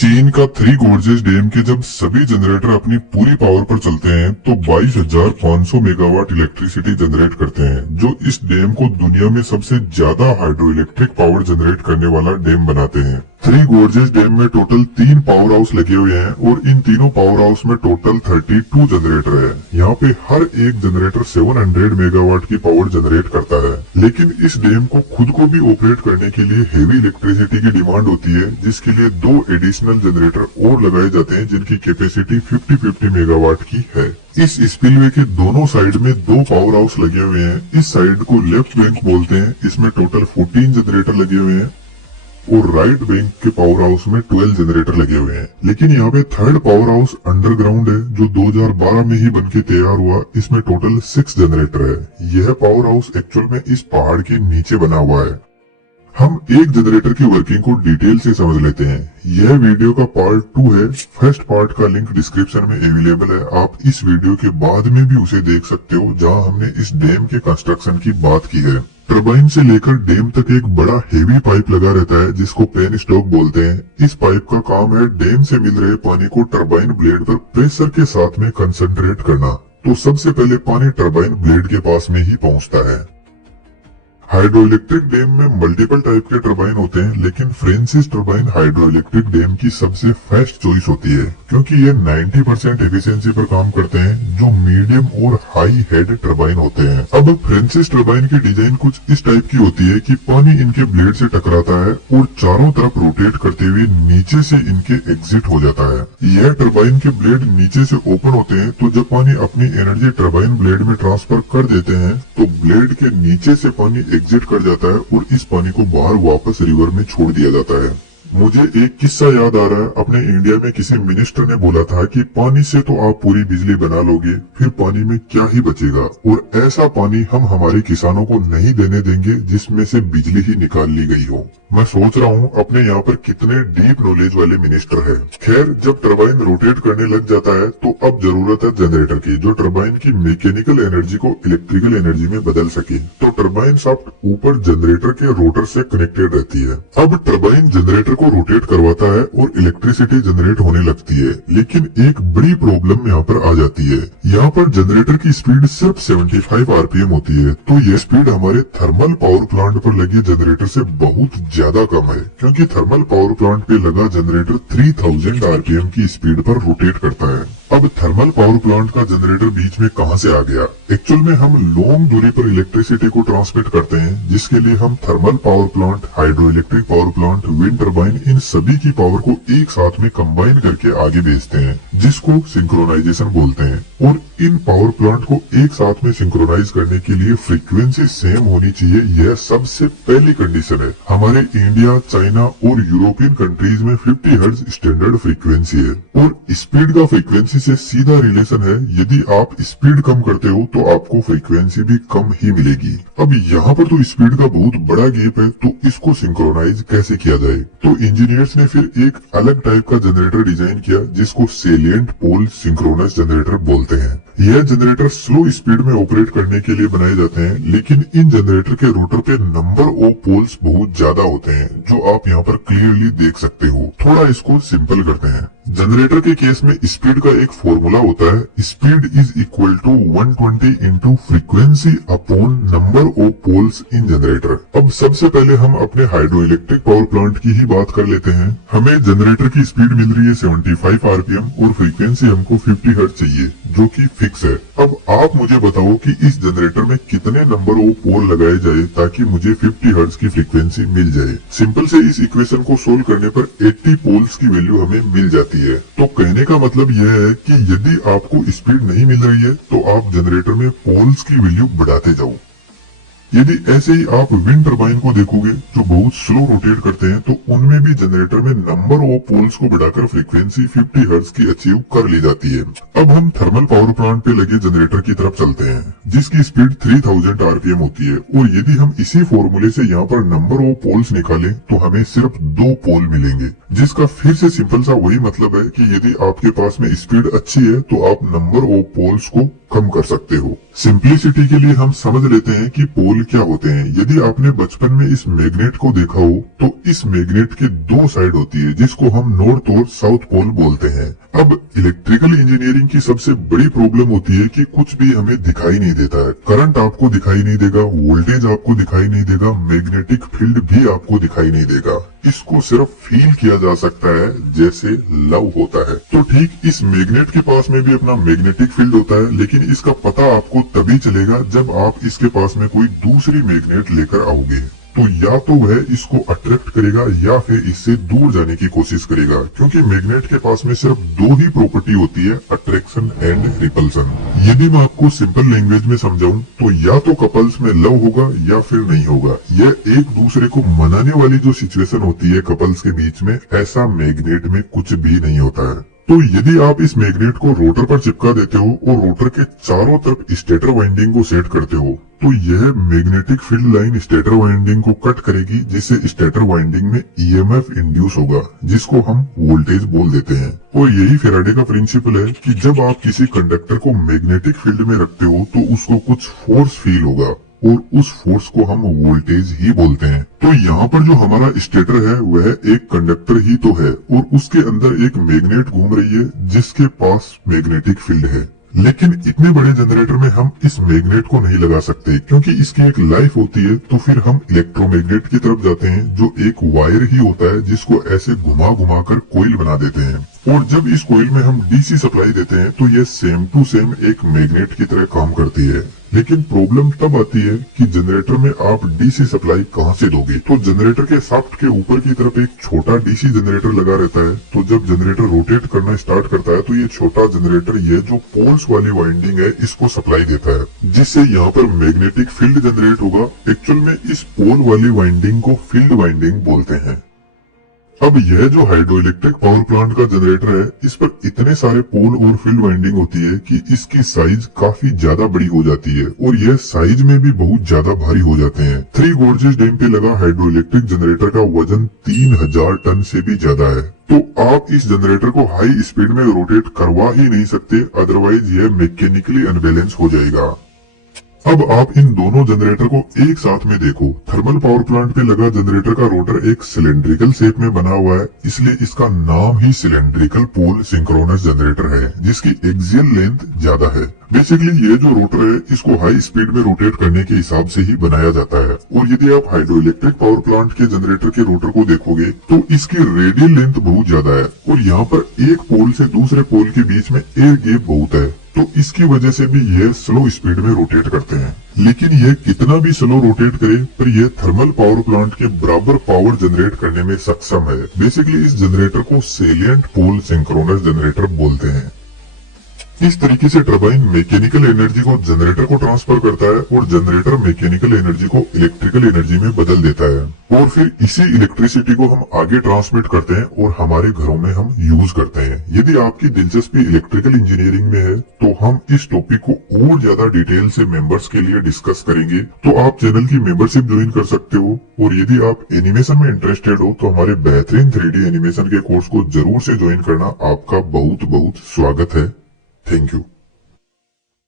चीन का three gorges dam के जब सभी जनरेटर अपनी पूरी पावर पर चलते हैं तो 22,500 मेगावाट इलेक्ट्रिसिटी जनरेट करते हैं, जो इस डैम को दुनिया में सबसे ज्यादा हाइड्रो इलेक्ट्रिक पावर जनरेट करने वाला डैम बनाते हैं। थ्री गोर्जेस डैम में टोटल 3 पावर हाउस लगे हुए हैं और इन तीनों पावर हाउस में टोटल 32 जनरेटर है। यहाँ पे हर एक जनरेटर 700 मेगावाट की पावर जनरेट करता है, लेकिन इस डैम को खुद को भी ऑपरेट करने के लिए हेवी इलेक्ट्रिसिटी की डिमांड होती है, जिसके लिए 2 एडिशनल जनरेटर और लगाए जाते हैं जिनकी कैपेसिटी 50-50 मेगावाट की है। इस स्पिलवे के दोनों साइड में 2 पावर हाउस लगे हुए हैं। इस साइड को लेफ्ट बैंक बोलते हैं, इसमें टोटल 14 जनरेटर लगे हुए हैं और राइट बैंक के पावर हाउस में 12 जनरेटर लगे हुए हैं। लेकिन यहाँ पे थर्ड पावर हाउस अंडरग्राउंड है जो 2012 में ही बनके तैयार हुआ। इसमें टोटल 6 जनरेटर है। यह पावर हाउस एक्चुअल में इस पहाड़ के नीचे बना हुआ है। हम एक जनरेटर की वर्किंग को डिटेल से समझ लेते हैं। यह वीडियो का पार्ट 2 है। फर्स्ट पार्ट का लिंक डिस्क्रिप्शन में अवेलेबल है। आप इस वीडियो के बाद में भी उसे देख सकते हो, जहां हमने इस डैम के कंस्ट्रक्शन की बात की है। टरबाइन से लेकर डैम तक एक बड़ा हेवी पाइप लगा रहता है जिसको पेन स्टॉक बोलते हैं। इस पाइप का काम है डैम से मिल रहे पानी को टरबाइन ब्लेड पर प्रेशर के साथ में कंसंट्रेट करना। तो सबसे पहले पानी टरबाइन ब्लेड के पास में ही पहुंचता है। हाइड्रो इलेक्ट्रिक डैम में मल्टीपल टाइप के टरबाइन होते हैं, लेकिन Francis turbine hydro electric dam की सबसे फास्ट चॉइस होती है, क्योंकि ये 90% एफिशिएंसी पर काम करते हैं, जो मीडियम और हाई हेड टरबाइन होते हैं। अब फ्रांसिस टरबाइन की डिजाइन कुछ इस टाइप की होती है कि पानी इनके ब्लेड से टकराता है और चारों तरफ रोटेट करते हुए नीचे से इनके एग्जिट हो जाता है। यह टरबाइन के ब्लेड नीचे से ओपन होते हैं, तो जब पानी अपनी एनर्जी टरबाइन ब्लेड में ट्रांसफर कर देते हैं तो ब्लेड के नीचे से पानी एग्जिट कर जाता है और इस पानी को बाहर वापस रिवर में छोड़ दिया जाता है। मुझे एक किस्सा याद आ रहा है। अपने इंडिया में किसी मिनिस्टर ने बोला था कि पानी से तो आप पूरी बिजली बना लोगे, फिर पानी में क्या ही बचेगा, और ऐसा पानी हम हमारे किसानों को नहीं देने देंगे जिसमें से बिजली ही निकाल ली गई हो। मैं सोच रहा हूँ अपने यहाँ पर कितने डीप नॉलेज वाले मिनिस्टर है। खैर, जब टरबाइन रोटेट करने लग जाता है तो अब जरूरत है जनरेटर की, जो टरबाइन की मैकेनिकल एनर्जी को इलेक्ट्रिकल एनर्जी में बदल सके। तो टरबाइन शाफ्ट ऊपर जनरेटर के रोटर से कनेक्टेड रहती है। अब टरबाइन जनरेटर को रोटेट करवाता है और इलेक्ट्रिसिटी जनरेट होने लगती है, लेकिन एक बड़ी प्रॉब्लम यहाँ पर आ जाती है। यहाँ पर जनरेटर की स्पीड सिर्फ 75 आरपीएम होती है, तो यह स्पीड हमारे थर्मल पावर प्लांट पर लगे जनरेटर से बहुत ज्यादा कम है, क्योंकि थर्मल पावर प्लांट पे लगा जनरेटर 3000 आरपीएम की स्पीड पर रोटेट करता है। अब थर्मल पावर प्लांट का जनरेटर बीच में कहां से आ गया? एक्चुअल में हम लॉन्ग दूरी पर इलेक्ट्रिसिटी को ट्रांसमिट करते हैं, जिसके लिए हम thermal power plant, hydro electric power plant, wind turbine, इन सभी की पावर को एक साथ में कंबाइन करके आगे भेजते हैं, जिसको सिंक्रोनाइजेशन बोलते हैं। और इन पावर प्लांट को एक साथ में सिंक्रोनाइज करने के लिए फ्रीक्वेंसी सेम होनी चाहिए। यह सबसे पहली कंडीशन है। हमारे इंडिया, चाइना और यूरोपियन कंट्रीज में 50 हर्ट्ज स्टैंडर्ड फ्रीक्वेंसी है और स्पीड का फ्रीक्वेंसी से सीधा रिलेशन है। यदि आप स्पीड कम करते हो तो आपको फ्रीक्वेंसी भी कम ही मिलेगी। अब यहाँ पर तो स्पीड का बहुत बड़ा गैप है, तो इसको सिंक्रोनाइज कैसे किया जाए? तो इंजीनियर्स ने फिर एक अलग टाइप का जनरेटर डिजाइन किया, जिसको सेलिएंट पोल सिंक्रोनस जनरेटर बोलते हैं। यह जनरेटर स्लो स्पीड में ऑपरेट करने के लिए बनाए जाते हैं, लेकिन इन जनरेटर के रोटर पे नंबर ऑफ पोल्स बहुत ज्यादा होते हैं, जो आप यहाँ पर क्लियरली देख सकते हो। थोड़ा इसको सिंपल करते हैं। जनरेटर के केस में स्पीड का एक फॉर्मूला होता है, speed is equal to 120 into frequency upon number of poles in generator. अब सबसे पहले हम अपने हाइड्रो इलेक्ट्रिक पावर प्लांट की ही बात कर लेते हैं। हमें जनरेटर की स्पीड मिल रही है 75 आरपीएम और फ्रीक्वेंसी हमको 50 हर्ट्ज चाहिए, जो कि फिक्स है। अब आप मुझे बताओ कि इस जनरेटर में कितने नंबर ऑफ पोल लगाए जाए ताकि मुझे 50 हर्ट्ज की फ्रीक्वेंसी मिल जाए। सिंपल से इस इक्वेशन को सोल्व करने पर 80 पोल्स की वैल्यू हमें मिल जाती है। तो कहने का मतलब यह है कि यदि आपको स्पीड नहीं मिल रही है तो आप जनरेटर में पोल्स की वैल्यू बढ़ाते जाओ। यदि ऐसे ही आप विंड टरबाइन को देखोगे जो बहुत स्लो रोटेट करते हैं, तो उनमें भी जनरेटर में नंबर ऑफ पोल्स को बढ़ाकर फ्रीक्वेंसी 50 हर्ट्ज की अचीव कर ली जाती है। अब हम थर्मल पावर प्लांट पे लगे जनरेटर की तरफ चलते हैं, जिसकी स्पीड 3000 आरपीएम होती है। और यदि हम इसी फॉर्मूले से यहाँ पर नंबर ऑफ पोल्स निकालें तो हमें सिर्फ 2 पोल मिलेंगे, जिसका फिर से सिंपल सा वही मतलब है कि यदि आपके पास में स्पीड अच्छी है तो आप नंबर ऑफ पोल्स को कम कर सकते हो। सिंप्लिसिटी के लिए हम समझ लेते हैं कि पोल पोल क्या होते हैं। यदि आपने बचपन में इस मैग्नेट को देखा हो तो इस मैग्नेट के दो साइड होती है जिसको हम नॉर्थ और साउथ पोल बोलते हैं। अब इलेक्ट्रिकल इंजीनियरिंग की सबसे बड़ी प्रॉब्लम होती है कि कुछ भी हमें दिखाई नहीं देता है। करंट आपको दिखाई नहीं देगा, वोल्टेज आपको दिखाई नहीं देगा, मैग्नेटिक फील्ड भी आपको दिखाई नहीं देगा। इसको सिर्फ फील किया जा सकता है जैसे लव होता है। तो ठीक इस मैग्नेट के पास में भी अपना मैग्नेटिक फील्ड होता है, लेकिन इसका पता आपको तभी चलेगा जब आप इसके पास में कोई दूसरी मैग्नेट लेकर आओगे। तो या तो वह इसको अट्रैक्ट करेगा या फिर इससे दूर जाने की कोशिश करेगा, क्योंकि मैग्नेट के पास में सिर्फ दो ही प्रॉपर्टी होती है, अट्रैक्शन एंड रिपल्सन। यदि मैं आपको सिंपल लैंग्वेज में समझाऊं तो या तो कपल्स में लव होगा या फिर नहीं होगा। यह एक दूसरे को मनाने वाली जो सिचुएशन होती है कपल्स के बीच में, ऐसा मैग्नेट में कुछ भी नहीं होता है। तो यदि आप इस मैग्नेट को रोटर पर चिपका देते हो और रोटर के चारों तरफ स्टेटर वाइंडिंग को सेट करते हो तो यह magnetic field line stator winding को कट करेगी, जिससे स्टेटर वाइंडिंग में ईएमएफ इंड्यूस होगा, जिसको हम वोल्टेज बोल देते हैं। और यही फैराडे का प्रिंसिपल है कि जब आप किसी कंडक्टर को मैग्नेटिक फील्ड में रखते हो तो उसको कुछ फोर्स फील होगा और उस फोर्स को हम वोल्टेज ही बोलते हैं। तो यहाँ पर जो हमारा स्टेटर है वह एक कंडक्टर ही तो है और उसके अंदर एक मैग्नेट घूम रही है जिसके पास मैग्नेटिक फील्ड है। लेकिन इतने बड़े जनरेटर में हम इस मैग्नेट को नहीं लगा सकते, क्योंकि इसकी एक लाइफ होती है। तो फिर हम इलेक्ट्रोमैग्नेट की तरफ जाते हैं जो एक वायर ही होता है जिसको ऐसे घुमा घुमा कर कोइल बना देते हैं। और जब इस कोइल में हम डीसी सप्लाई देते हैं तो यह सेम टू सेम एक मैग्नेट की तरह काम करती है। लेकिन प्रॉब्लम तब आती है कि जनरेटर में आप डीसी सप्लाई कहां से दोगे। तो जनरेटर के शाफ्ट के ऊपर की तरफ एक छोटा डीसी जनरेटर लगा रहता है। तो जब जनरेटर रोटेट करना स्टार्ट करता है तो ये छोटा जनरेटर ये जो पोल्स वाली वाइंडिंग है इसको सप्लाई देता है, जिससे यहाँ पर मैग्नेटिक फील्ड जनरेट होगा। एक्चुअल में इस पोल वाली वाइंडिंग को फील्ड वाइंडिंग बोलते हैं। अब यह जो हाइड्रो इलेक्ट्रिक पावर प्लांट का जनरेटर है, इस पर इतने सारे पोल और फील्ड वाइंडिंग होती है कि इसकी साइज काफी ज्यादा बड़ी हो जाती है और यह साइज में भी बहुत ज्यादा भारी हो जाते हैं। 3 गोर्जेस डैम पे लगा हाइड्रो इलेक्ट्रिक जनरेटर का वजन 3000 टन से भी ज्यादा है। तो आप इस जनरेटर को हाई स्पीड में रोटेट करवा ही नहीं सकते, अदरवाइज यह मैकेनिकली अनबैलेंस हो जाएगा। अब आप इन दोनों जनरेटर को एक साथ में देखो। थर्मल पावर प्लांट पे लगा जनरेटर का रोटर एक सिलेंड्रिकल शेप में बना हुआ है, इसलिए इसका नाम ही सिलेंड्रिकल पोल सिंक्रोनस जनरेटर है, जिसकी एक्सियल लेंथ ज्यादा है। बेसिकली ये जो रोटर है इसको हाई स्पीड में रोटेट करने के हिसाब से ही बनाया जाता है। और यदि आप हाइड्रो इलेक्ट्रिक पावर प्लांट के जनरेटर के रोटर को देखोगे तो इसकी रेडियल लेंथ बहुत ज्यादा है और यहाँ पर एक पोल से दूसरे पोल के बीच में एयर गैप बहुत है, तो इसकी वजह से भी यह स्लो स्पीड में रोटेट करते हैं। लेकिन यह कितना भी स्लो रोटेट करे पर यह थर्मल पावर प्लांट के बराबर पावर जनरेट करने में सक्षम है। बेसिकली इस जनरेटर को सेलिएंट पोल सिंक्रोनस जनरेटर बोलते हैं। इस तरीके से टरबाइन मैकेनिकल एनर्जी को जनरेटर को ट्रांसफर करता है और जनरेटर मैकेनिकल एनर्जी को इलेक्ट्रिकल एनर्जी में बदल देता है और फिर इसी इलेक्ट्रिसिटी को हम आगे ट्रांसमिट करते हैं और हमारे घरों में हम यूज करते हैं। यदि आपकी दिलचस्पी इलेक्ट्रिकल इंजीनियरिंग में है तो हम इस टॉपिक को और ज्यादा डिटेल से मेंबर्स के लिए डिस्कस करेंगे। तो आप चैनल की मेंबरशिप ज्वाइन कर सकते हो और यदि आप एनिमेशन में इंटरेस्टेड हो तो हमारे बेहतरीन 3D एनिमेशन के कोर्स को जरूर से ज्वाइन करना। आपका बहुत बहुत स्वागत है। Thank you.